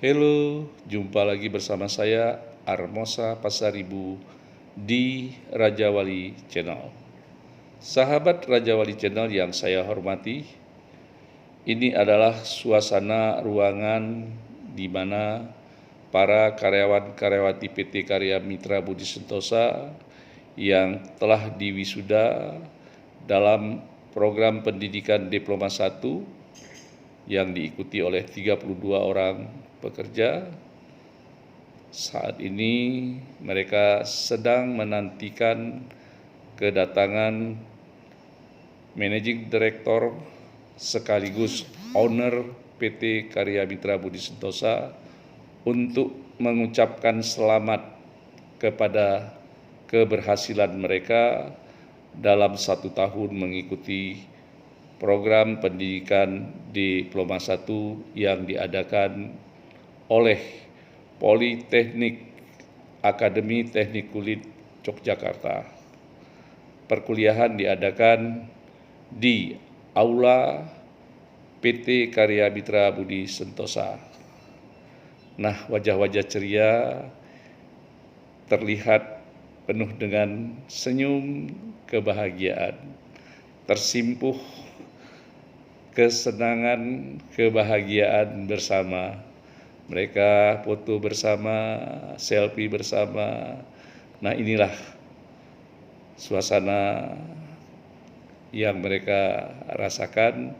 Halo, jumpa lagi bersama saya Armosa Pasaribu di Raja Wali Channel. Sahabat Raja Wali Channel yang saya hormati, ini adalah suasana ruangan di mana para karyawan-karyawati PT Karya Mitra Budi Sentosa yang telah diwisuda dalam program pendidikan Diploma 1 yang diikuti oleh 32 orang pekerja. Saat ini mereka sedang menantikan kedatangan Managing Director sekaligus owner PT Karya Mitra Budi Sentosa untuk mengucapkan selamat kepada keberhasilan mereka dalam 1 tahun mengikuti program pendidikan Diploma 1 yang diadakan oleh Politeknik Akademi Teknik Kulit Yogyakarta. Perkuliahan diadakan di Aula PT Karya Mitra Budi Sentosa. Nah, wajah-wajah ceria terlihat penuh dengan senyum kebahagiaan, tersimpuh kesenangan, kebahagiaan bersama. Mereka foto bersama, selfie bersama. Nah, inilah suasana yang mereka rasakan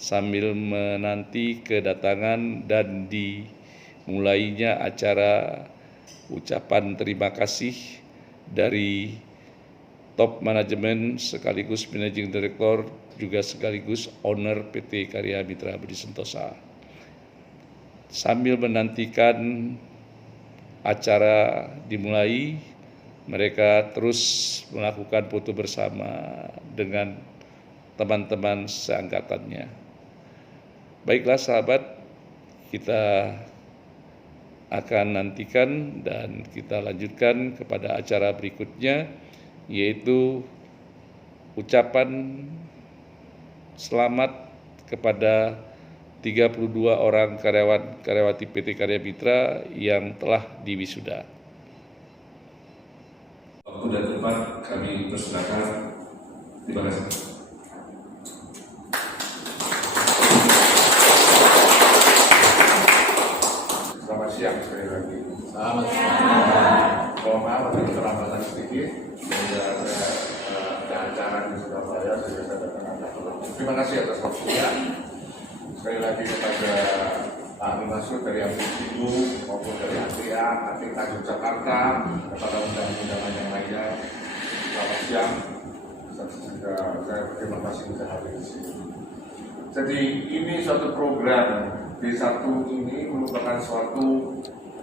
sambil menanti kedatangan dan dimulainya acara ucapan terima kasih dari top manajemen sekaligus managing director juga sekaligus owner PT Karya Mitra Budi Sentosa. Sambil menantikan acara dimulai, mereka terus melakukan foto bersama dengan teman-teman seangkatannya. Baiklah sahabat, kita akan nantikan dan kita lanjutkan kepada acara berikutnya, yaitu ucapan selamat kepada 32 orang karyawan-karyawati PT Karya Mitra yang telah diwisuda. Waktu dan tempat kami persilakan. Terima kasih. Selamat siang sekali lagi. Selamat siang. Mohon maaf ada keterlambatan sedikit. Ada acara di Surabaya sehingga saya datang agak telat. Terima kasih atas waktunya. Sekali lagi kepada Pak Masud dari Abu maupun dari Atik Tanjung Jakarta, kepada undangan-undangan yang lainnya. Selamat siang. Saya berterima kasih bisa hadir di sini. Jadi ini suatu program D1 ini merupakan suatu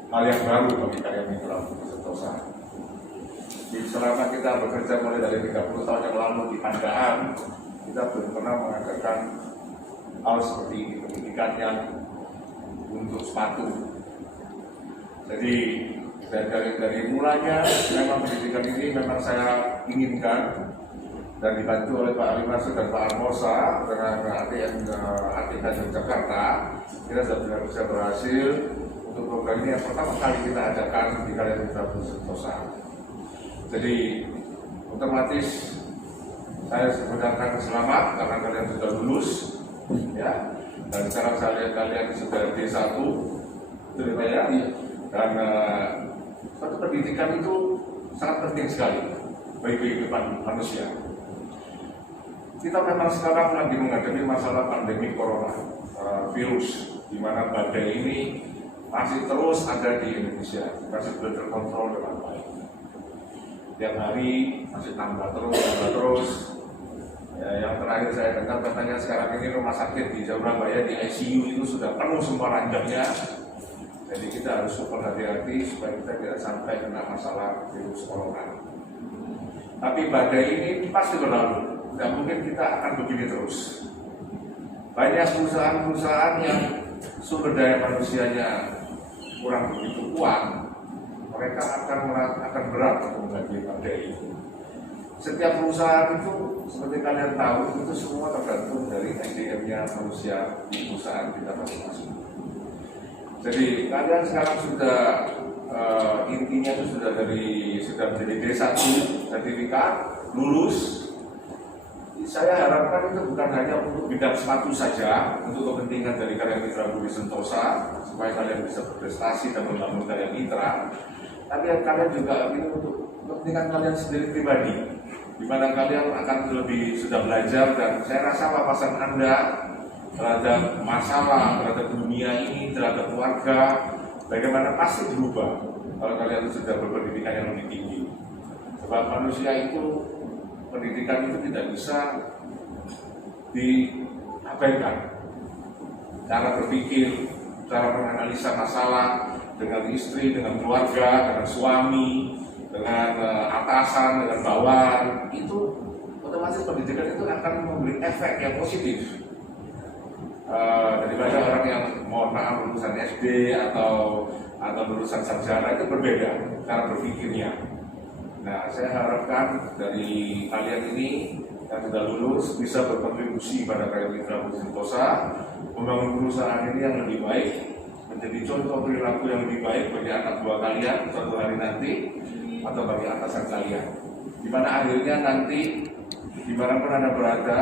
hal yang baru bagi Karya Mitra Budi Sentosa. Selama kita bekerja mulai dari 30 tahun yang lalu di Pandaan, kita belum pernah mengadakan hal seperti ini, pendidikan yang untuk sepatu. Jadi dari mulanya memang pendidikan ini memang saya inginkan dan dibantu oleh Pak Ali Masud dan Pak Armosa dengan ATK Jakarta. Kita sudah bisa berhasil untuk program ini yang pertama kali kita adakan di Karya Mitra Budi Sentosa. Jadi otomatis saya mengucapkan selamat karena kalian sudah lulus, ya. Dan sekarang saya lihat kalian sudah D1, betul ya? Dan suatu pendidikan itu sangat penting sekali bagi kehidupan manusia. Kita memang sekarang lagi menghadapi masalah pandemi corona virus, di mana badai ini masih terus ada di Indonesia, masih belum terkontrol dengan baik. Tiap hari masih tambah terus. Ya, yang terakhir saya dengar katanya sekarang ini rumah sakit di Surabaya di ICU itu sudah penuh semua ranjangnya. Jadi kita harus super hati-hati supaya kita tidak sampai kena masalah virus corona. Tapi badai ini pasti berlalu. Tidak mungkin kita akan begini terus. Banyak perusahaan-perusahaan yang sumber daya manusianya kurang begitu kuat, mereka akan berat untuk menghadapi badai itu. Setiap perusahaan itu, seperti kalian tahu, itu semua tergantung dari SDM-nya manusia di perusahaan kita masing-masing. Jadi kalian sekarang sudah intinya itu sudah menjadi D1 sertifikat, lulus. Saya harapkan itu bukan hanya untuk bidang sepatu saja, untuk kepentingan dari Karya Mitra Budi Sentosa, supaya kalian bisa berprestasi dan membangun Karya Mitra. Tapi kalian juga ini untuk kepentingan kalian sendiri pribadi, di mana kalian akan lebih sudah belajar, dan saya rasa wawasan Anda terhadap masalah, terhadap dunia ini, terhadap keluarga, bagaimana pasti berubah kalau kalian sudah berpendidikan yang lebih tinggi. Sebab manusia itu, pendidikan itu tidak bisa diabaikan. Cara berpikir, cara menganalisa masalah dengan istri, dengan keluarga, dengan suami, dengan atasan, dengan bawahan, itu otomatis pendidikan itu akan memberi efek yang positif. Daripada orang yang mohon maaf lulusan SD atau lulusan sarjana, itu berbeda cara berpikirnya. Nah, saya harapkan dari kalian ini yang sudah lulus bisa berkontribusi pada Karya Mitra Budi Sentosa, membangun perusahaan ini yang lebih baik, menjadi contoh perilaku yang lebih baik bagi anak buah kalian suatu hari nanti, atau bagi atasan kalian. Di mana akhirnya nanti, dimanapun Anda berada,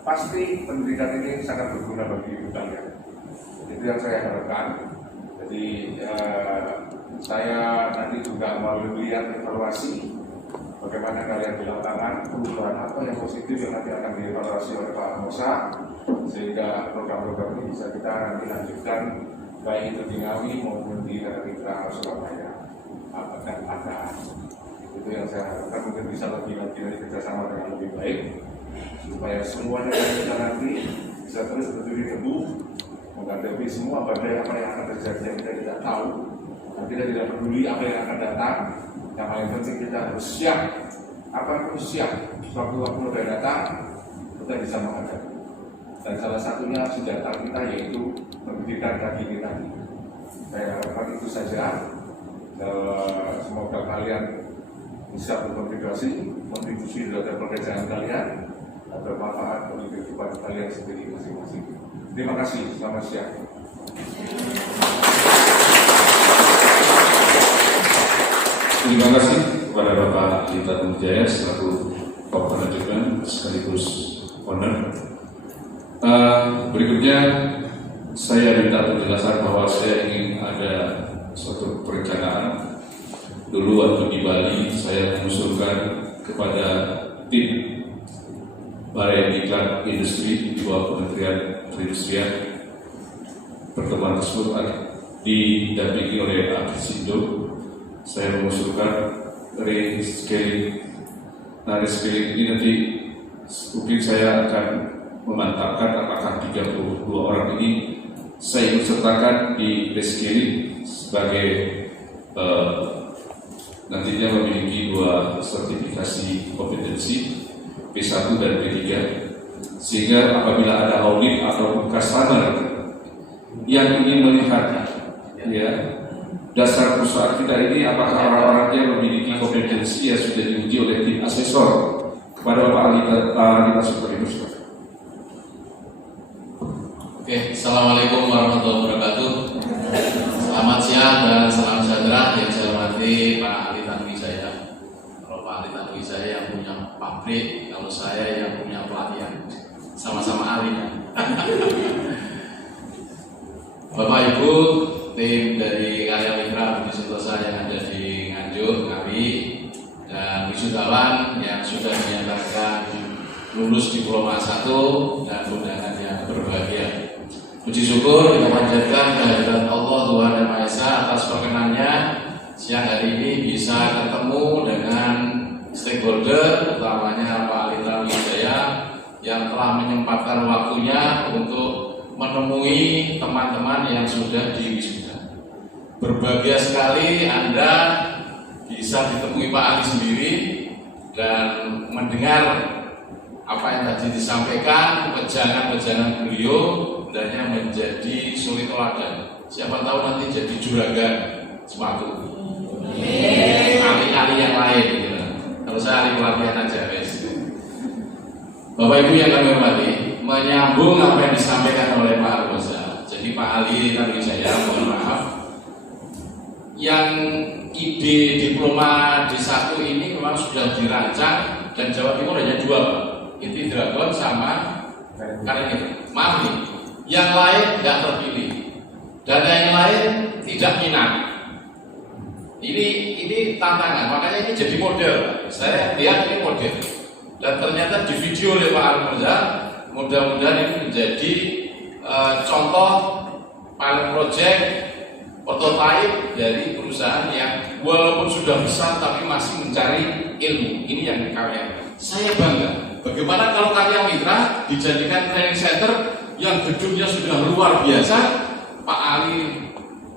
pasti pendidikan ini sangat berguna bagi hidup kalian. Itu yang saya harapkan. Jadi saya nanti juga mau lihat evaluasi bagaimana kalian di lapangan, perubahan apa yang positif yang nanti akan dievaluasi oleh Pak Mosa, sehingga program-program ini bisa kita nanti lanjutkan baik itu di Ngawi maupun di Karya Mitra Surabaya dan Padang. Itu yang saya harapkan, mungkin bisa lebih kerjasama dengan lebih baik, supaya semuanya kita nanti bisa terus berdiri teguh menghadapi semua badai apa yang akan terjadi yang kita tidak tahu, dan kita tidak peduli apa yang akan datang. Yang paling penting kita harus siap, apapun siap. Waktu-waktu sudah datang, kita bisa menghadapi. Dan salah satunya senjata kita yaitu pendidikan kaki kita. Saya harapkan itu saja. Semoga kalian bisa berkontribusi terhadap pekerjaan kalian, dan bermanfaat bagi kehidupan kalian sendiri masing-masing. Terima kasih. Selamat siang. Terima kasih kepada Bapak Alita Wijaya selaku Top Manajemen sekaligus owner. Berikutnya saya minta penjelasan bahwa saya ingin ada suatu perencanaan. Dulu waktu di Bali saya mengusulkan kepada tim Balai Diklat Industri di bawah Kementerian Perindustrian. Pertemuan tersebut didampingi oleh Aksindo. Saya mengusulkan rescaling. Nah, rescaling ini nanti mungkin saya akan memantapkan apakah 32 orang ini saya ikut sertakan di rescaling sebagai nantinya memiliki 2 sertifikasi kompetensi P1 dan P3, sehingga apabila ada audit atau customer yang ingin melihat dasar perusahaan kita ini apakah orang-orangnya memiliki kompetensi yang sudah diuji oleh tim asesor, kepada Bapak Alita Superintensif. Oke, Assalamualaikum warahmatullahi wabarakatuh. Selamat siang dan salam sejahtera yang saya hormati Pak Alita Wijaya. Kalau Pak Alita Wijaya yang punya pabrik, kalau saya yang punya pelatihan, sama-sama ahli kan. Bapak Ibu, tim dari Karya Mitra Budi Sentosa yang ada di Nganjuk, Ngawi, dan wisudawan yang sudah dinyatakan lulus diploma 1 dan undangan yang berbahagia. Puji syukur kita panjatkan kehadirat Allah Tuhan Yang Maha Esa atas perkenannya siang hari ini bisa ketemu dengan stakeholder, utamanya Pak Alita Wijaya yang telah menyempatkan waktunya untuk menemui teman-teman yang sudah diwisuda. Berbahagia sekali Anda bisa ditemui Pak Ali sendiri dan mendengar apa yang tadi disampaikan, wejangan-wejangan beliau, hendaknya menjadi suri teladan. Siapa tahu nanti jadi juragan sepatu. Ali-ali yang lain. Gitu. Kalau saya ahli pelatihan aja, guys. Bapak Ibu yang kami hormati, menyambung apa yang disampaikan oleh Pak Arbosa. Jadi Pak Ali Wijaya, mohon maaf, yang ide diploma D1 ini memang sudah dirancang dan Jawa Timur hanya 2, Pak. Inti Dragon sama Karet. Maaf nih, yang lain tidak terpilih dan yang lain tidak minat. Ini tantangan, makanya ini jadi model. Saya lihat ini model dan ternyata di video oleh Pak Armoza, mudah-mudahan ini menjadi contoh pilot project prototipe dari perusahaan yang walaupun sudah besar tapi masih mencari ilmu. Ini yang karya. Saya bangga. Bagaimana kalau Karya Mitra dijadikan training center yang gedungnya sudah luar biasa? Pak Ali,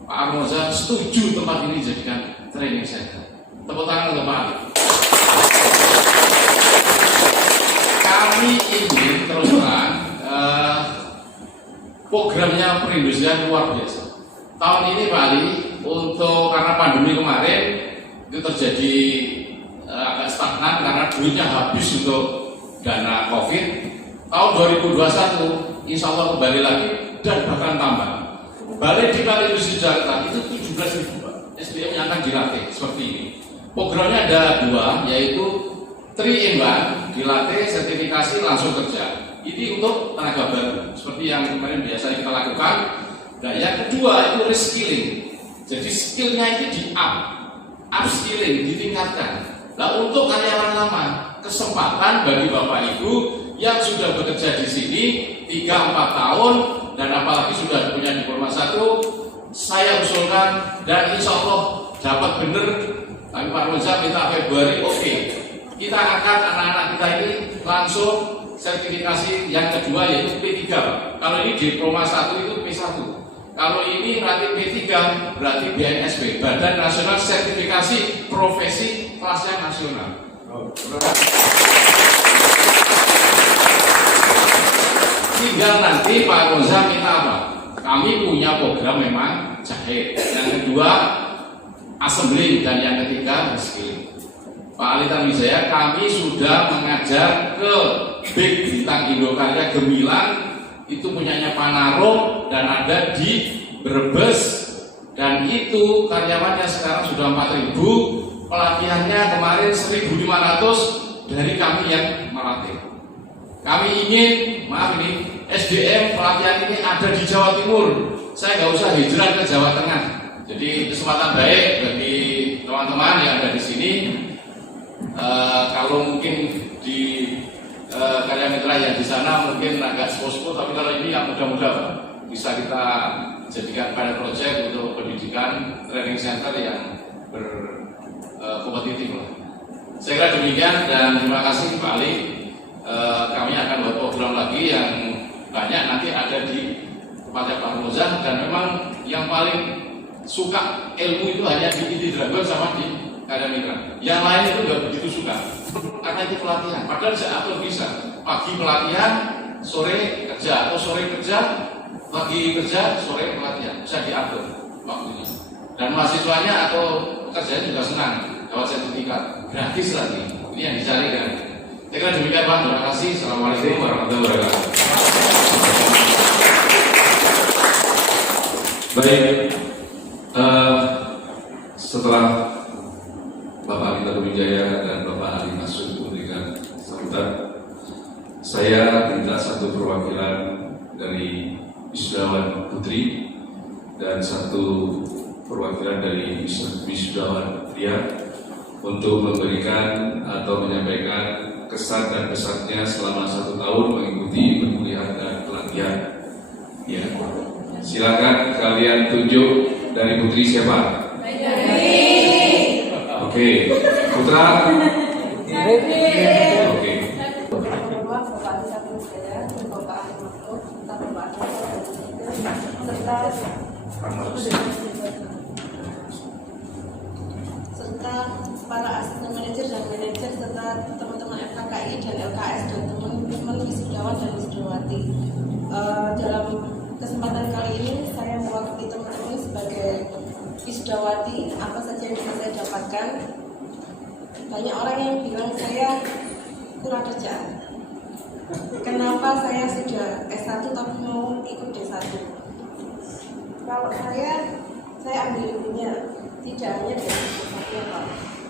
Pak Armoza setuju tempat ini dijadikan training center. Tepuk tangan untuk Pak Ali. Kami ingin terus terang programnya perindustrian luar biasa. Tahun ini Pak Ali, karena pandemi kemarin itu terjadi agak stagnan karena duitnya habis untuk dana COVID. Tahun 2021 insya Allah kembali lagi dan bahkan tambah. Balai Diklat Industri Jakarta itu 17.000 Pak. SDM yang akan dilatih seperti ini. Programnya ada 2, yaitu 3-in-1, dilatih, sertifikasi, langsung kerja. Ini untuk tenaga baru, seperti yang kemarin biasa kita lakukan. Nah, yang kedua itu reskilling. Jadi skillnya itu upskilling, ditingkatkan. Nah, untuk karyawan lama, kesempatan bagi Bapak Ibu yang sudah bekerja di sini 3-4 tahun dan apalagi sudah punya diploma 1, saya usulkan dan insya Allah dapat benar. Tapi Pak Roza minta Februari, oke. Kita akan anak-anak kita ini langsung sertifikasi yang kedua yaitu P3. Kalau ini diploma 1 itu P1. Kalau ini nanti P3 berarti BNSP, Badan Nasional Sertifikasi Profesi Kelasnya Nasional. Tinggal nanti Pak Roza minta apa? Kami punya program memang jahit. Yang kedua assembling dan yang ketiga reskilling. Pak Ali Tanwijaya, kami sudah mengajar ke Big Bintang Indokarya Gemilang, itu punyanya Panarok dan ada di Brebes, dan itu karyawannya sekarang sudah 4.000, pelatihannya kemarin 1.500 dari kami yang melatih. Kami ingin, maaf ini, SDM pelatihan ini ada di Jawa Timur. Saya nggak usah hijrah ke Jawa Tengah. Jadi kesempatan baik bagi teman-teman yang ada di sini. Kalau mungkin di Karya Mitra yang di sana mungkin agak sepuh-sepuh, tapi kalau ini yang muda-muda bisa kita jadikan pada proyek untuk pendidikan training center yang berkompetitif. Saya kira demikian dan terima kasih Pak Ali. Kami akan buat program lagi yang banyak nanti ada di tempatnya Pak Roza, dan memang yang paling suka ilmu itu hanya di Inti Dragon sama di Karya Mitra. Yang lain itu nggak begitu suka karena itu pelatihan. Padahal saya atur bisa pagi pelatihan, sore kerja, atau sore kerja, pagi kerja, sore pelatihan. Bisa diatur waktunya. Dan mahasiswanya atau pekerjanya juga senang dapat sertifikat gratis lagi. Ini yang dicari kan. Saya kira demikian Pak. Terima kasih. Assalamualaikum warahmatullahi wabarakatuh. Baik, setelah Bapak Ali Tanwijaya dan Bapak Ali Masud memberikan sambutan, saya minta satu perwakilan dari wisudawan putri dan satu perwakilan dari wisudawan pria untuk memberikan atau menyampaikan kesan dan pesannya selama 1 tahun mengikuti perkuliahan dan pelatihan. Ya, silakan kalian tunjuk dari putri siapa? Oke, putra. Oke. Serta para asisten manajer dan manajer serta teman-teman FKKI dan LKS dan teman-teman wisudawan dan wisudawati. Dalam kesempatan kali ini saya mewakili teman-teman sebagai wisudawati. Apa saja yang bisa saya dapatkan? Banyak orang yang bilang saya kurang kerjaan. Kenapa saya sudah S1 tapi mau ikut D1? Kalau saya saya ambil ilmunya, tidak hanya dari satu Pak.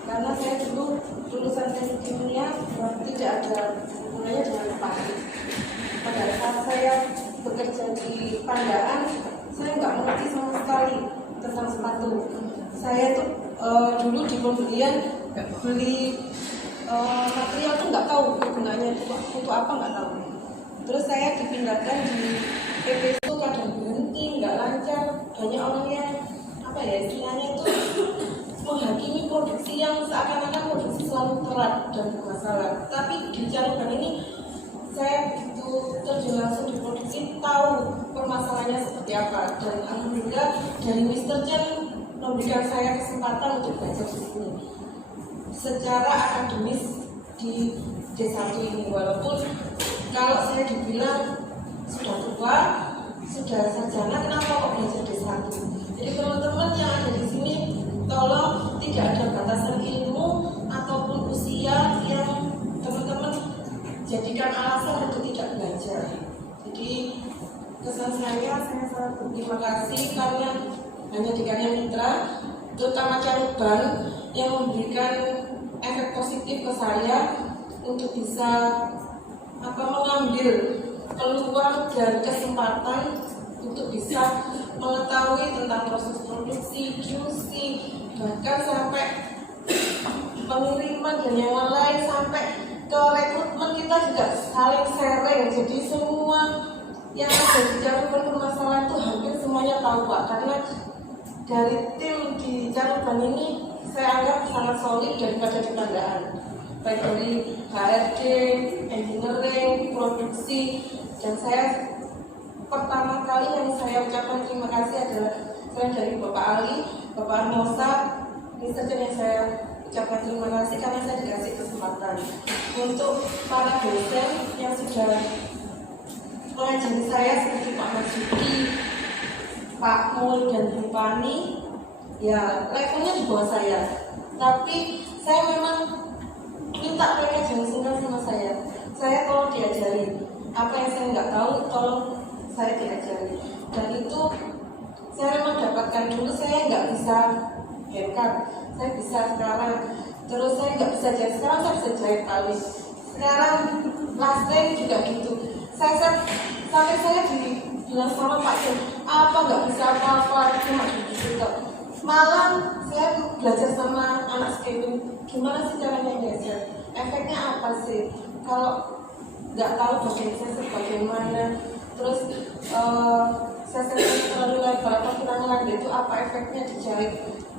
Karena saya dulu lulusan teknik kimia tidak ada hubungannya dengan sepatu. Pada saat saya bekerja di Pandaan, saya nggak mengerti sama sekali tentang sepatu. Saya tuh dulu di pembelian beli material tuh nggak tahu gunanya itu untuk apa, nggak tahu. Terus saya dipindahkan di PP itu kadang berhenti, nggak lancar, banyak orang yang apa ya istilahnya itu menghakimi produksi yang seakan-akan produksi selalu telat dan bermasalah. Tapi di Caruban ini saya begitu terjun langsung di produksi, tahu permasalahannya seperti apa, dan alhamdulillah dari Mr. Chen memberikan saya kesempatan untuk belajar di sini secara akademis di D1 ini. Walaupun kalau saya dibilang sudah tua, sudah sarjana, kenapa kok belajar D1? Jadi teman-teman yang ada di sini tolong tidak ada batasan ilmu ataupun usia yang teman-teman jadikan alasan untuk tidak belajar. Jadi kesan saya sangat berterima kasih karena hanya di Karya Mitra, terutama Caruban yang memberikan efek positif ke saya untuk bisa mengambil peluang dan kesempatan untuk bisa mengetahui tentang proses produksi, QC, bahkan sampai pengiriman dan yang lain, sampai ke rekrutmen kita juga saling sharing. Jadi semua yang ada di Caruban permasalahan itu hampir semuanya tahu Pak, karena dari tim di Caruban ini saya anggap sangat solid daripada di Pandaan, baik dari HRD, engineering, produksi. Dan saya pertama kali yang saya ucapkan terima kasih adalah saya dari Bapak Ali, Bapak Armosa, ini saja yang saya ucapkan terima kasih karena saya dikasih kesempatan. Untuk para dosen yang sudah mengajari saya seperti Pak Marzuki, Pak Mul dan Bu Pani, ya levelnya di bawah saya, tapi saya memang minta mereka jangan sungkan sama saya. Saya tolong diajari apa yang saya nggak tahu, tolong saya diajari. Dan itu saya memang dapatkan dulu, saya nggak bisa handcart, saya bisa sekarang. Terus saya nggak bisa jahit, sekarang saya bisa jahit alis. Sekarang lasting juga gitu. Sampai saya dibilang sama Pak Jen, apa nggak bisa apa-apa, cuma gitu. Malam saya belajar sama anak skating, gimana sih caranya geser, efeknya apa sih, kalau nggak tahu bagian saya bagaimana, terus saya terlalu lebar atau kurang lebar itu apa efeknya dijahit,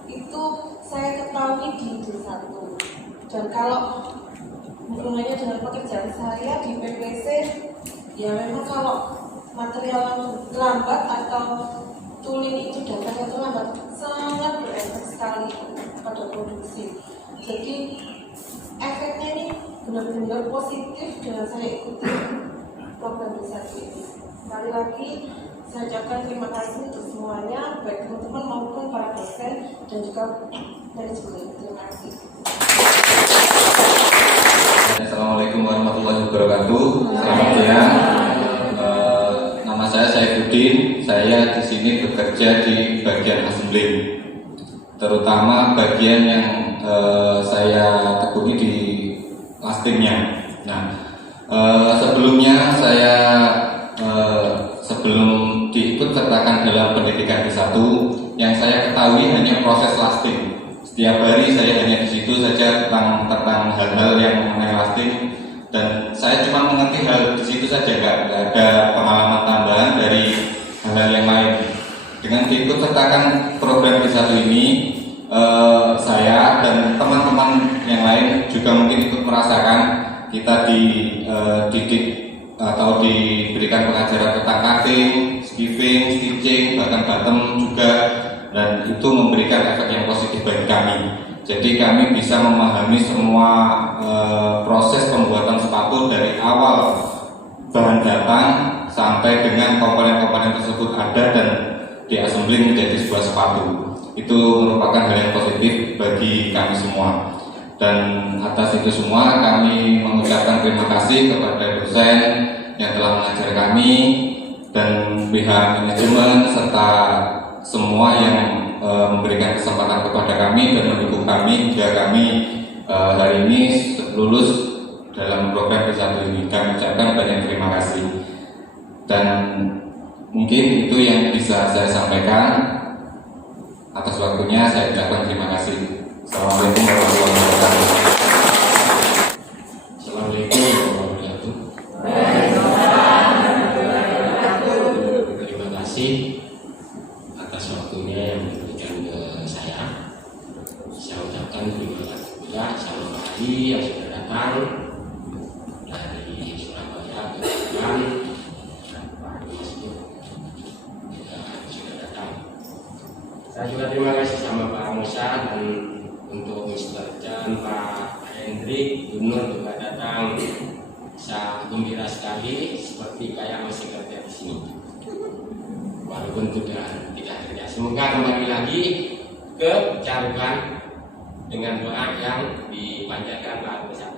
itu saya ketahui di D1. Dan kalau hubungannya dengan pekerjaan saya di PPC, ya memang kalau material lambat atau tooling itu datangnya terlambat, sangat berefek sekali pada produksi. Jadi efeknya ini benar-benar positif dengan saya ikuti program D1 ini. Sekali lagi saya ucapkan terima kasih untuk semuanya, baik teman-teman maupun para dosen dan juga manajemen. Terima kasih. Assalamualaikum warahmatullahi wabarakatuh. Selamat siang. Nama saya Saifuddin. Saya di sini bekerja di bagian assembling, terutama bagian yang saya tekuni di lastingnya. Nah, sebelumnya saya sebelum diikut sertakan dalam pendidikan D1, yang saya ketahui hanya proses lasting. Setiap hari saya hanya di situ saja tentang hal-hal yang mengenai lasting, dan saya cuma mengerti hal di situ saja, nggak ada pengalaman tambahan dari hal-hal yang lain. Dengan diikut sertakan program D1 ini, saya dan teman-teman yang lain juga mungkin ikut merasakan kita dididik atau diberikan pengajaran tentang cutting, skiving, stitching, bahkan bottom juga, dan itu memberikan efek yang positif bagi kami. Jadi kami bisa memahami semua proses pembuatan sepatu dari awal bahan datang sampai dengan komponen-komponen tersebut ada dan diassembling menjadi sebuah sepatu. Itu merupakan hal yang positif bagi kami semua. Dan atas itu semua kami mengucapkan terima kasih kepada dosen yang telah mengajar kami dan pihak manajemen serta semua yang memberikan kesempatan kepada kami dan mendukung kami hingga kami hari ini lulus dalam program P1 ini. Kami ucapkan banyak terima kasih. Dan mungkin itu yang bisa saya sampaikan. Atas waktunya saya ucapkan terima kasih. Assalamualaikum warahmatullahi wabarakatuh. Assalamualaikum warahmatullahi wabarakatuh. Terima kasih atas waktunya yang diberikan ke saya. Saya ucapkan terima kasih juga sama Pak Ali yang sudah datang dari Surabaya, kemudian Pak Masjid juga sudah datang. Saya juga terima kasih sama Pak Musa dan untuk Mr. Chan, Pak Hendrik, Gubernur juga datang. Saya gembira sekali seperti kayak masih kerja di sini. Walaupun sudah tidak kerja. Semoga kembali lagi ke Caruban dengan doa yang dipanjatkan Pak Musa.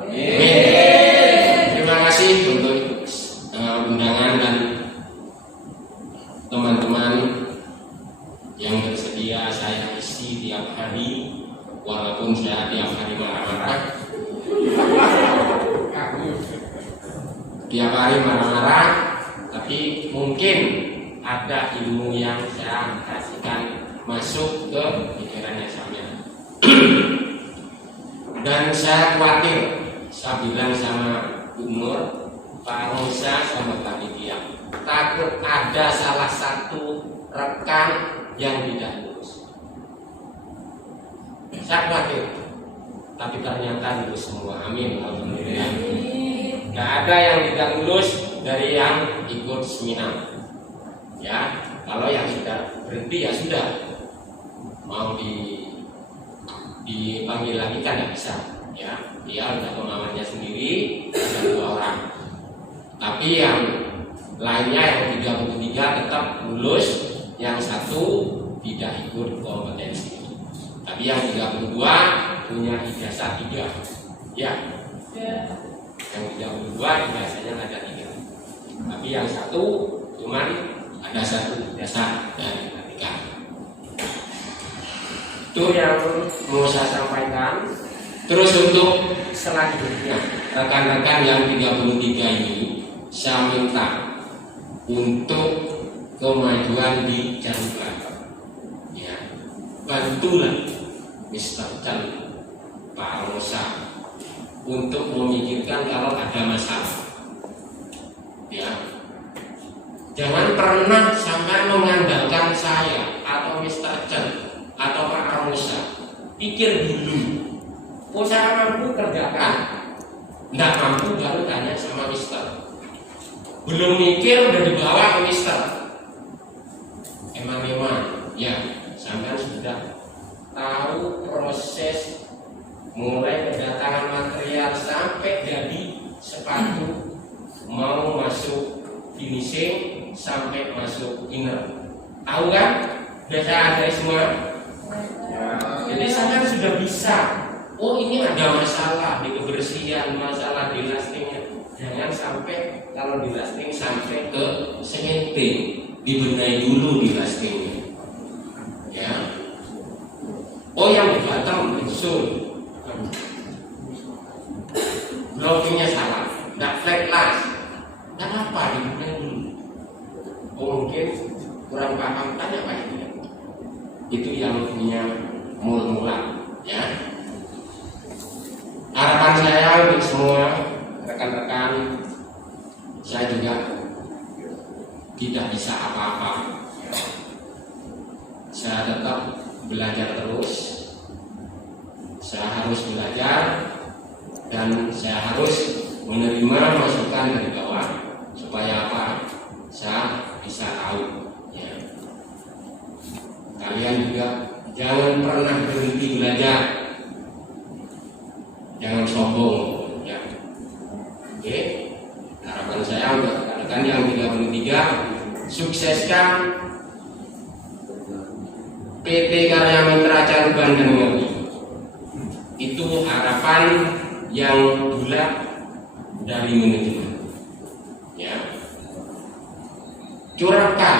Amin. Terima kasih untuk undangan dan teman-teman yang bersedia saya isi tiap hari, walaupun saya tiap hari marah-marah. Tiap hari marah-marah, tapi mungkin ada ilmu yang saya kasihkan masuk ke pikirannya saya. Dan saya khawatir, saya bilang sama Gubernur, Pak Musa sama Pak Didia, takut ada salah satu rekan yang tidak lulus. Saya khawatir, tapi ternyata lulus semua. Amin. Alhamdulillah. Gak ada yang tidak lulus dari yang ikut seminar. Ya, kalau yang sudah berhenti ya sudah. Mau dipanggil lagi kan tidak bisa. Ya, dia udah kemauannya sendiri, ada 2 orang. Tapi yang lainnya yang 33 tetap lulus, yang 1 tidak ikut kompetensi. Tapi yang 32 punya ijazah 3. Ya. Yang 32 ijazahnya ada 3. Tapi yang 1 cuman ada 1 ijazah dari 3. Itu yang mau saya sampaikan. Terus untuk selanjutnya, rekan-rekan yang 33 ini saya minta untuk kemajuan di Caruban. Ya, bantulah Mr. Chan, Pak Rosa untuk memikirkan kalau ada masalah. Ya, jangan pernah sampai mengandalkan saya atau Mr. Chan atau Pak Rosa. Pikir dulu. Oh, saya mampu kerjakan. Tidak mampu baru tanya sama Mister. Belum mikir udah dibawa ke Mister. Emang ya, sampai sudah tahu proses mulai kedatangan material sampai jadi sepatu, mau masuk finishing sampai masuk inner. Tahu kan? Biasa ada semua. Ya. Jadi sampai sudah bisa. Oh, ini ada masalah di kebersihan, masalah di lastingnya. Jangan sampai kalau di lasting sampai ke cementing, dibenahi dulu di lastingnya. Ya. Oh, yang di bottom insul, blockingnya salah, tidak flat glass, tidak apa dibenahi dulu. Oh, mungkin kurang paham, tanya Pak ini. Itu yang punya mula-mula, ya. Harapan saya untuk semua rekan-rekan, saya juga tidak bisa apa-apa. Saya tetap belajar terus. Saya harus belajar dan saya harus menerima masukan dari bawah supaya apa? Saya bisa tahu. Ya. Kalian juga jangan pernah berhenti belajar. Jangan sombong, ya. Oke, harapan saya untuk rekan-rekan yang 33, sukseskan PT Karya Mitra Caruban dan Ngawi. Itu harapan yang bulat dari manajemen. Ya, curahkan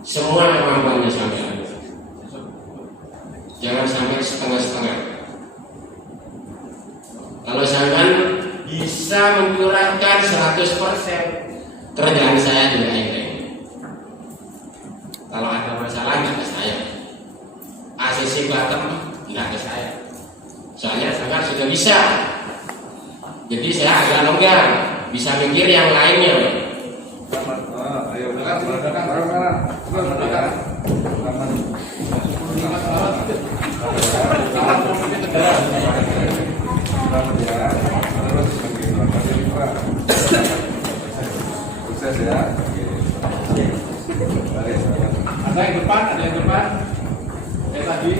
semua kemampuannya sampai. jangan sampai setengah-setengah. Kalau jangan bisa mencurahkan 100%, kerjaan saya juga ini. Kalau ada masalah nggak ke saya, ACC Batam nggak ke saya. Soalnya sangat sudah bisa, jadi saya agak longgar, bisa mikir yang lainnya. Ayo belakang. Sukses ya. Ada yang depan, kayak tadi.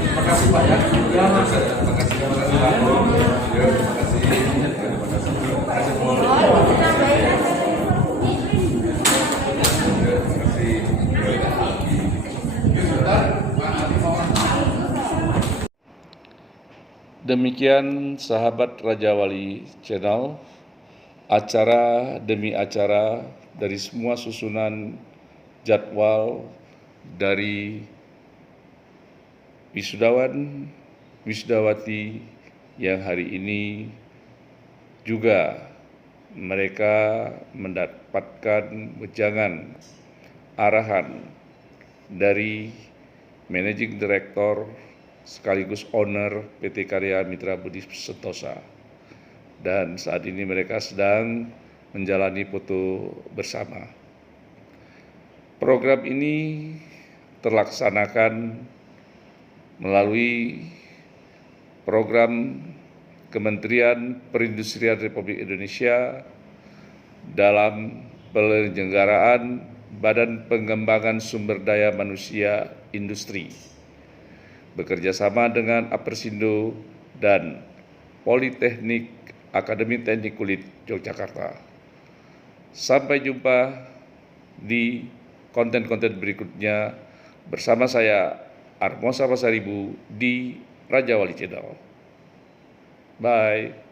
Terima kasih Pak ya. Terima kasih Pak. Terima kasih. Demikian sahabat Raja Wali Channel, acara demi acara dari semua susunan jadwal dari wisudawan, wisudawati yang hari ini juga mereka mendapatkan wejangan arahan dari Managing Director sekaligus owner PT Karya Mitra Budi Sentosa. Dan saat ini mereka sedang menjalani foto bersama. Program ini terlaksanakan melalui program Kementerian Perindustrian Republik Indonesia dalam penyelenggaraan Badan Pengembangan Sumber Daya Manusia Industri, bekerjasama dengan Apersindo dan Politeknik Akademi Teknik Kulit Yogyakarta. Sampai jumpa di konten-konten berikutnya bersama saya Armosa Pasaribu di Raja Wali Channel. Bye.